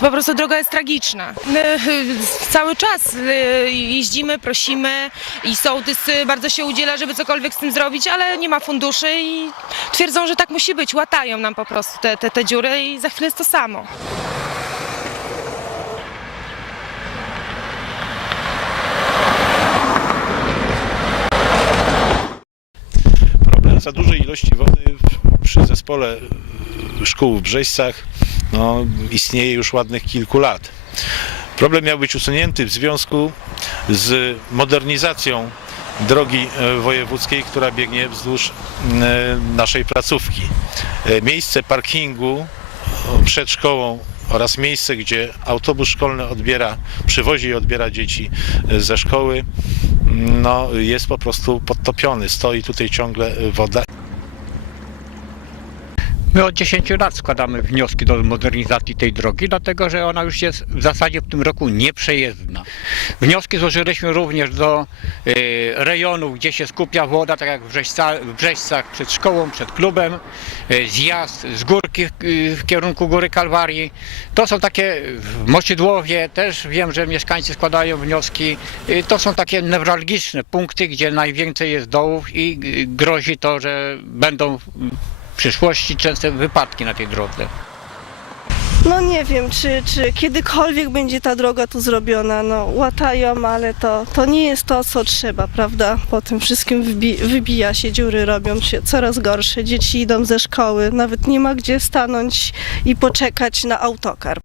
Po prostu droga jest tragiczna. Y, Cały czas y, jeździmy, prosimy i sołtys y, bardzo się udziela, żeby cokolwiek z tym zrobić, ale nie ma funduszy i twierdzą, że tak musi być. Łatają nam po prostu te, te, te dziury i za chwilę jest to samo. Problem za dużej ilości wody przy zespole y, szkół w Brzeźcach no, istnieje już ładnych kilku lat. Problem miał być usunięty w związku z modernizacją drogi e, wojewódzkiej, która biegnie wzdłuż e, naszej placówki. E, Miejsce parkingu przed szkołą oraz miejsce, gdzie autobus szkolny odbiera, przywozi i odbiera dzieci e, ze szkoły, no, jest po prostu podtopiony. Stoi tutaj ciągle woda. My od 10 lat składamy wnioski do modernizacji tej drogi, dlatego że ona już jest w zasadzie w tym roku nieprzejezdna. Wnioski złożyliśmy również do y, rejonów, gdzie się skupia woda, tak jak w, Brzeźca, w przed szkołą, przed klubem, y, zjazd z górki y, w kierunku Góry Kalwarii. To są takie w Moczydłowie, też wiem, że mieszkańcy składają wnioski. Y, to są takie newralgiczne punkty, gdzie najwięcej jest dołów i y, grozi to, że będą w przyszłości częste wypadki na tej drodze. No nie wiem, czy, czy kiedykolwiek będzie ta droga tu zrobiona. No łatają, ale to, to nie jest to, co trzeba, prawda? Po tym wszystkim wybi wybija się, dziury robią się coraz gorsze. Dzieci idą ze szkoły, nawet nie ma gdzie stanąć i poczekać na autokar.